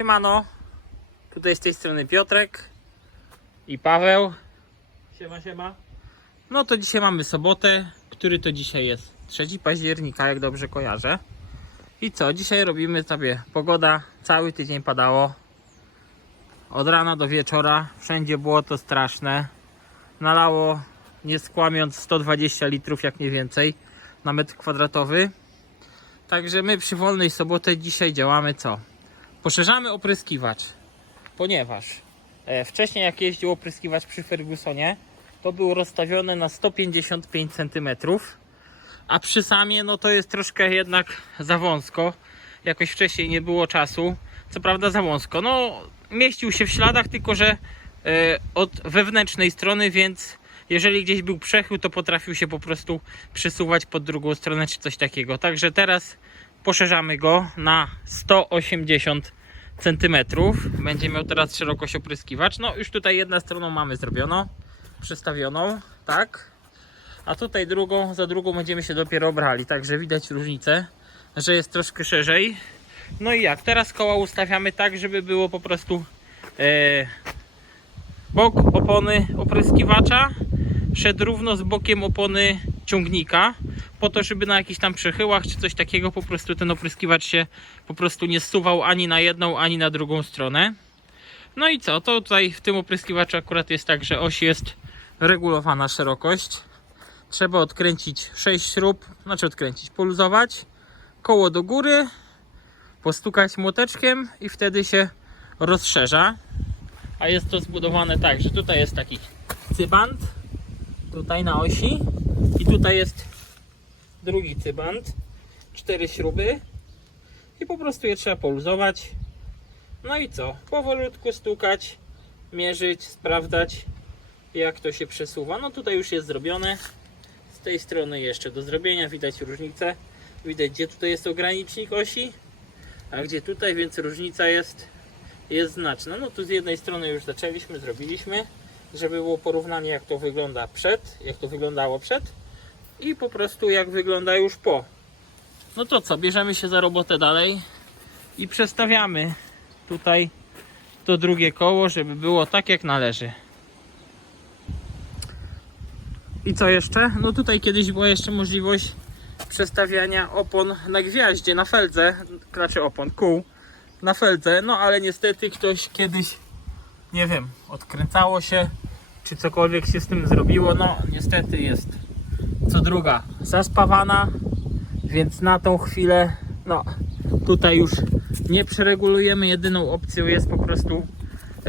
Siemano, tutaj z tej strony Piotrek i Paweł. Siema, siema. No to dzisiaj mamy sobotę, który to dzisiaj jest 3 października, jak dobrze kojarzę. I co, dzisiaj robimy sobie pogoda, cały tydzień padało. Od rana do wieczora, wszędzie było to straszne. Nalało, nie skłamiąc, 120 litrów, jak nie więcej, na metr kwadratowy. Także my przy wolnej sobotę dzisiaj działamy co? Poszerzamy opryskiwacz, ponieważ e, wcześniej jak jeździł opryskiwacz przy Fergusonie, to był rozstawiony na 155 cm, a przy samie no to jest troszkę jednak za wąsko. Jakoś wcześniej nie było czasu, co prawda za wąsko. No mieścił się w śladach, tylko że e, od wewnętrznej strony, więc jeżeli gdzieś był przechył, to potrafił się po prostu przesuwać pod drugą stronę czy coś takiego. Także teraz poszerzamy go na 180 cm. Będzie miał teraz szerokość opryskiwacz. No już tutaj jedna stroną mamy zrobiono, przestawioną, tak. A tutaj drugą, za drugą będziemy się dopiero obrali, także widać różnicę, że jest troszkę szerzej. No i jak? Teraz koła ustawiamy tak, żeby było po prostu e, bok opony opryskiwacza szedł równo z bokiem opony ciągnika, po to, żeby na jakichś tam przechyłach czy coś takiego po prostu ten opryskiwacz się po prostu nie zsuwał ani na jedną, ani na drugą stronę. No i co? To tutaj w tym opryskiwaczu akurat jest tak, że oś jest regulowana szerokość. Trzeba odkręcić 6 śrub, znaczy odkręcić, poluzować, koło do góry, postukać młoteczkiem i wtedy się rozszerza. A jest to zbudowane tak, że tutaj jest taki cybant, tutaj na osi i tutaj jest drugi cybant, cztery śruby i po prostu je trzeba poluzować. No i co? Powolutku stukać, mierzyć, sprawdzać jak to się przesuwa. No tutaj już jest zrobione. Z tej strony jeszcze do zrobienia widać różnicę. Widać gdzie tutaj jest ogranicznik osi, a gdzie tutaj, więc różnica jest, jest znaczna. No tu z jednej strony już zaczęliśmy, zrobiliśmy żeby było porównanie jak to wygląda przed, jak to wyglądało przed i po prostu jak wygląda już po. No to co, bierzemy się za robotę dalej i przestawiamy tutaj to drugie koło, żeby było tak jak należy. I co jeszcze? No tutaj kiedyś była jeszcze możliwość przestawiania opon na gwiaździe, na feldze, znaczy opon, kół na feldze, no ale niestety ktoś kiedyś nie wiem, odkręcało się, czy cokolwiek się z tym zrobiło. No, niestety jest co druga zaspawana, więc na tą chwilę, no, tutaj już nie przeregulujemy. Jedyną opcją jest po prostu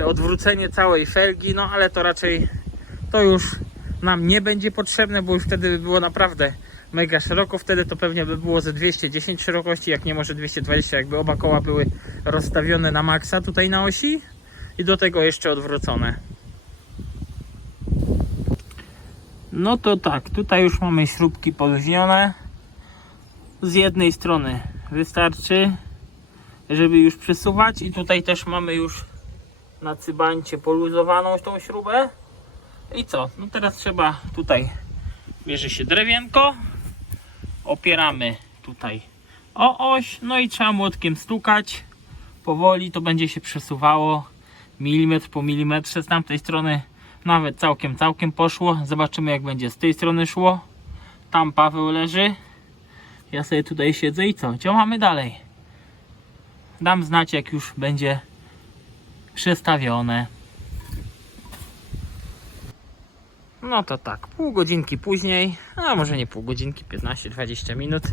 odwrócenie całej felgi, no ale to raczej to już nam nie będzie potrzebne, bo już wtedy by było naprawdę mega szeroko. Wtedy to pewnie by było ze 210 szerokości, jak nie może 220, jakby oba koła były rozstawione na maksa tutaj na osi i do tego jeszcze odwrócone. No to tak, tutaj już mamy śrubki poluźnione. Z jednej strony wystarczy, żeby już przesuwać i tutaj też mamy już na cybancie poluzowaną tą śrubę. I co? No teraz trzeba tutaj bierze się drewienko, opieramy tutaj o oś, no i trzeba młotkiem stukać. Powoli to będzie się przesuwało milimetr po milimetrze. Z tamtej strony nawet całkiem, całkiem poszło. Zobaczymy jak będzie z tej strony szło. Tam Paweł leży. Ja sobie tutaj siedzę i co? Działamy dalej. Dam znać jak już będzie przestawione. No to tak, pół godzinki później, a może nie pół godzinki, 15-20 minut.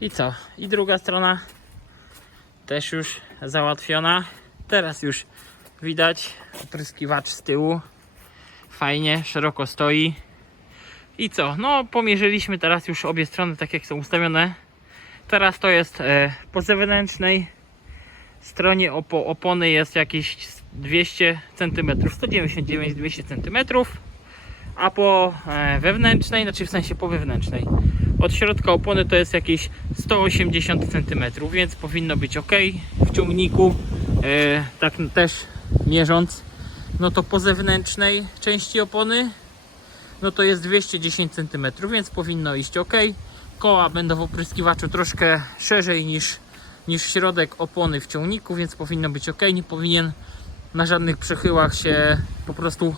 I co? I druga strona też już załatwiona. Teraz już widać opryskiwacz z tyłu. Fajnie, szeroko stoi. I co? No, pomierzyliśmy teraz już obie strony, tak jak są ustawione. Teraz to jest e, po zewnętrznej stronie opo opony jest jakieś 200 cm, 199-200 cm, a po e, wewnętrznej, znaczy w sensie po wewnętrznej, od środka opony to jest jakieś 180 cm, więc powinno być ok w ciągniku. E, tak też mierząc, no to po zewnętrznej części opony, no to jest 210 cm, więc powinno iść ok. Koła będą w opryskiwaczu troszkę szerzej niż niż środek opony w ciągniku, więc powinno być ok. Nie powinien na żadnych przechyłach się po prostu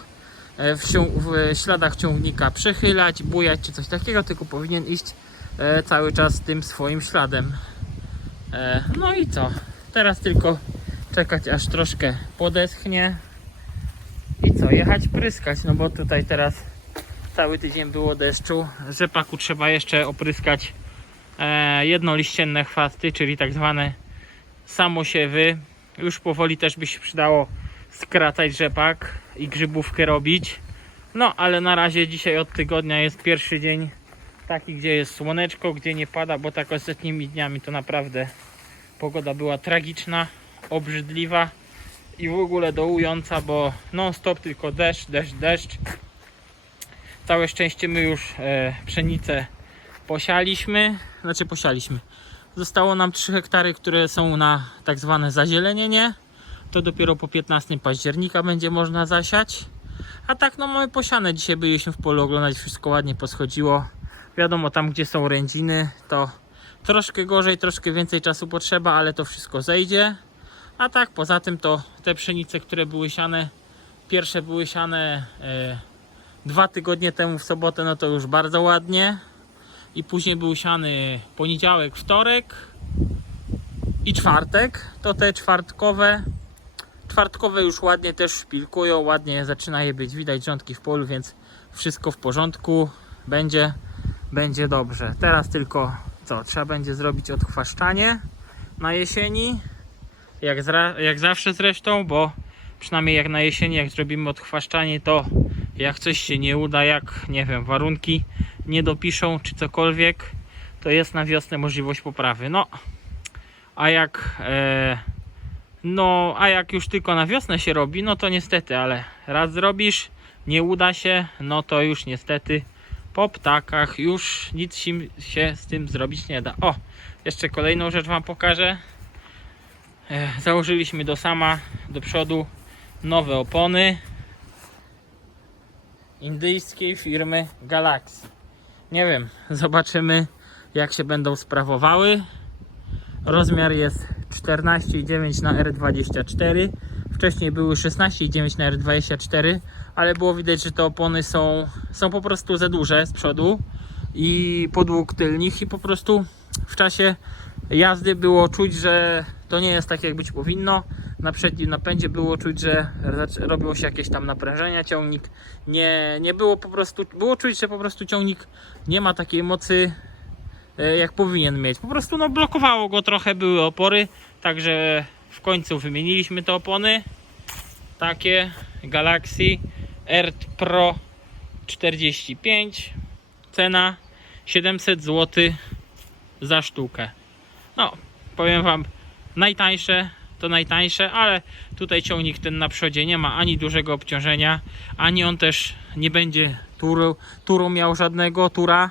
e, w, w śladach ciągnika przechylać, bujać czy coś takiego, tylko powinien iść e, cały czas tym swoim śladem. E, no i co? Teraz tylko czekać aż troszkę podeschnie i co? Jechać pryskać, no bo tutaj teraz cały tydzień było deszczu. Rzepaku trzeba jeszcze opryskać e, jednoliścienne chwasty, czyli tak zwane samosiewy. Już powoli też by się przydało skracać rzepak i grzybówkę robić. No ale na razie dzisiaj od tygodnia jest pierwszy dzień taki, gdzie jest słoneczko, gdzie nie pada, bo tak ostatnimi dniami to naprawdę pogoda była tragiczna, obrzydliwa i w ogóle dołująca, bo non stop tylko deszcz, deszcz, deszcz. Całe szczęście my już e, pszenicę posialiśmy, znaczy posialiśmy. Zostało nam 3 hektary, które są na tak zwane zazielenienie. To dopiero po 15 października będzie można zasiać. A tak no mamy posiane. Dzisiaj byliśmy w polu oglądać, wszystko ładnie poschodziło. Wiadomo, tam gdzie są rędziny, to troszkę gorzej, troszkę więcej czasu potrzeba, ale to wszystko zejdzie. A tak poza tym to te pszenice, które były siane, pierwsze były siane e, dwa tygodnie temu w sobotę, no to już bardzo ładnie. I później był siany poniedziałek, wtorek i czwartek. To te czwartkowe. Czwartkowe już ładnie też szpilkują, ładnie zaczyna je być widać rządki w polu, więc wszystko w porządku. Będzie, będzie dobrze. Teraz tylko co? Trzeba będzie zrobić odchwaszczanie na jesieni. Jak, jak zawsze zresztą, bo przynajmniej jak na jesieni, jak zrobimy odchwaszczanie, to jak coś się nie uda, jak nie wiem, warunki nie dopiszą czy cokolwiek, to jest na wiosnę możliwość poprawy. No, a jak e, no, a jak już tylko na wiosnę się robi, no to niestety, ale raz zrobisz, nie uda się, no to już niestety po ptakach już nic się z tym zrobić nie da. O, jeszcze kolejną rzecz Wam pokażę. E, założyliśmy do sama, do przodu nowe opony indyjskiej firmy Galaxy. Nie wiem, zobaczymy jak się będą sprawowały. Rozmiar jest 14,9 na R24. Wcześniej były 16,9 na R24, ale było widać, że te opony są, są po prostu za duże z przodu i podłóg tylnych i po prostu w czasie jazdy było czuć, że to nie jest tak jak być powinno. Na przednim napędzie było czuć, że robiło się jakieś tam naprężenia, ciągnik nie, nie było po prostu, było czuć, że po prostu ciągnik nie ma takiej mocy e, jak powinien mieć. Po prostu no, blokowało go trochę, były opory, także w końcu wymieniliśmy te opony. Takie Galaxy Earth Pro 45. Cena 700 zł za sztukę. No, powiem Wam, najtańsze to najtańsze, ale tutaj ciągnik ten na przodzie nie ma ani dużego obciążenia, ani on też nie będzie turu, turu miał żadnego tura,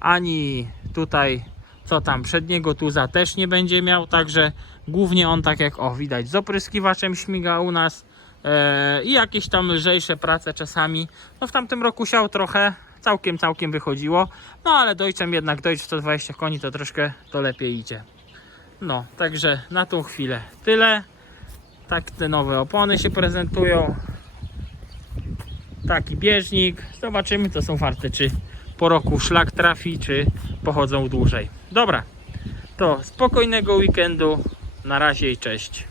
ani tutaj co tam przedniego tuza też nie będzie miał, także głównie on tak jak o widać z opryskiwaczem śmiga u nas e, i jakieś tam lżejsze prace czasami. No w tamtym roku siał trochę, całkiem całkiem wychodziło, no ale Deutschem jednak Deutsch 120 koni to troszkę to lepiej idzie. No, także na tą chwilę tyle. Tak te nowe opony się prezentują. Taki bieżnik. Zobaczymy co są warte, czy po roku szlak trafi, czy pochodzą dłużej. Dobra, to spokojnego weekendu. Na razie i cześć.